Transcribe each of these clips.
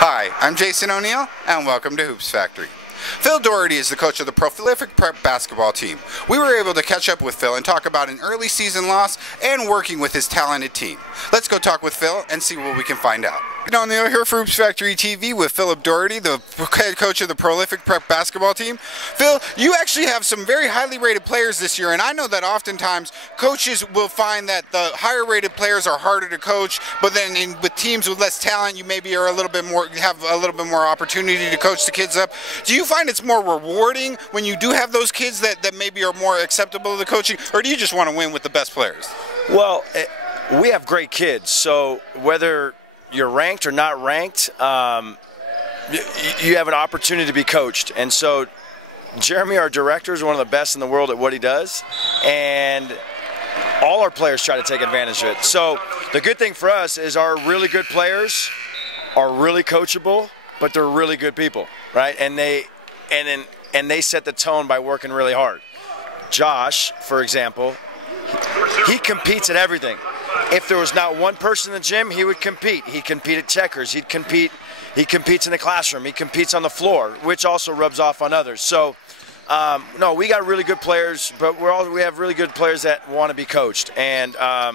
Hi, I'm Jason O'Neill, and welcome to Hoops Factory. Phil Doherty is the coach of the prolific prep basketball team. We were able to catch up with Phil and talk about an early season loss and working with his talented team. Let's go talk with Phil and see what we can find out. O'Neill here for Hoops Factory TV with Philippe Doherty, the head coach of the prolific prep basketball team. Phil, you actually have some very highly rated players this year, and I know that oftentimes coaches will find that the higher rated players are harder to coach, but then with teams with less talent, you maybe are have a little bit more opportunity to coach the kids up. Do you find it's more rewarding when you do have those kids that maybe are more acceptable to the coaching, or do you just want to win with the best players? Well, we have great kids, so whether you're ranked or not ranked, you have an opportunity to be coached. And so Jeremy, our director, is one of the best in the world at what he does, and all our players try to take advantage of it. So the good thing for us is our really good players are really coachable, but they're really good people, right? And they set the tone by working really hard. Josh, for example, he competes at everything. If there was not one person in the gym, he would compete. He'd compete at checkers. He competes in the classroom. He competes on the floor, which also rubs off on others. So, no, we got really good players, but we have really good players that want to be coached. And I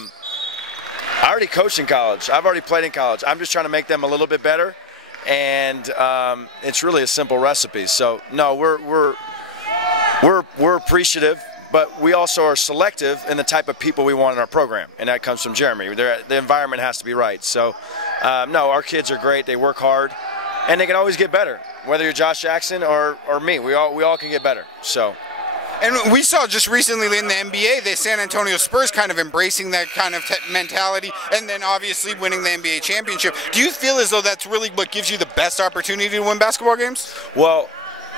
already coached in college. I've already played in college. I'm just trying to make them a little bit better, and it's really a simple recipe. So, no, we're appreciative. But we also are selective in the type of people we want in our program, and that comes from Jeremy. The environment has to be right. So, no, our kids are great. They work hard, and they can always get better. Whether you're Josh Jackson or me, we all can get better. So, and we saw just recently in the NBA, the San Antonio Spurs kind of embracing that kind of mentality, and then obviously winning the NBA championship. Do you feel as though that's really what gives you the best opportunity to win basketball games? Well,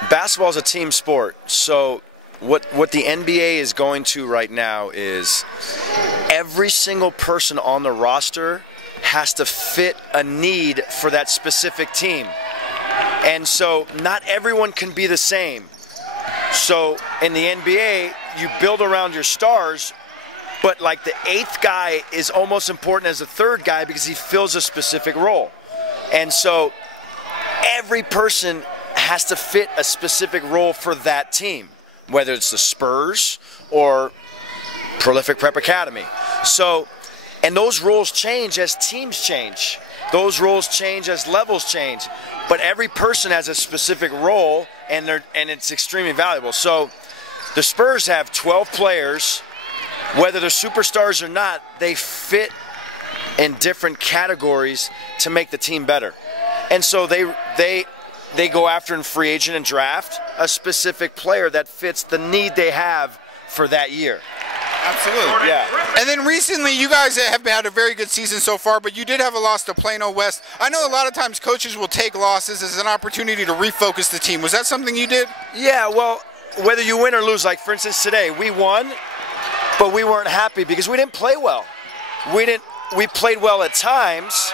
basketball is a team sport, so what the NBA is going to right now is every single person on the roster has to fit a need for that specific team. And so not everyone can be the same. So in the NBA, you build around your stars, but like the eighth guy is almost important as the third guy because he fills a specific role. And so every person has to fit a specific role for that team, whether it's the Spurs or Prolific Prep Academy. So, and those roles change as teams change. Those roles change as levels change. But every person has a specific role, and it's extremely valuable. So the Spurs have 12 players. Whether they're superstars or not, they fit in different categories to make the team better. And so they go after in free agent and draft a specific player that fits the need they have for that year. Absolutely. Yeah. And then recently, you guys have had a very good season so far, but you did have a loss to Plano West. I know a lot of times coaches will take losses as an opportunity to refocus the team. Was that something you did? Yeah, well, whether you win or lose, like for instance today, we won, but we weren't happy because we didn't play well. We played well at times,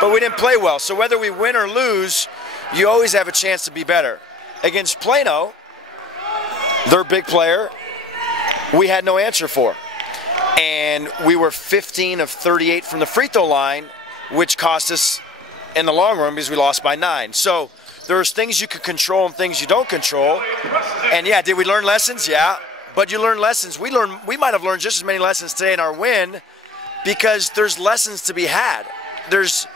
but we didn't play well. So whether we win or lose, you always have a chance to be better. Against Plano, their big player, we had no answer for. And we were 15 of 38 from the free throw line, which cost us in the long run because we lost by 9. So there's things you can control and things you don't control. And yeah, did we learn lessons? Yeah, but you learn lessons. We might have learned just as many lessons today in our win because there's lessons to be had. There's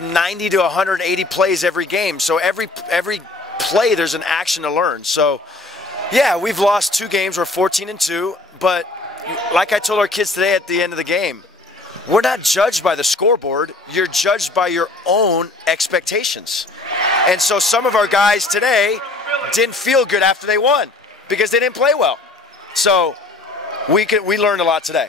90 to 180 plays every game, so every play there's an action to learn. So, yeah, we've lost 2 games. We're 14-2, but like I told our kids today at the end of the game, we're not judged by the scoreboard. You're judged by your own expectations. And so some of our guys today didn't feel good after they won because they didn't play well. So we learned a lot today.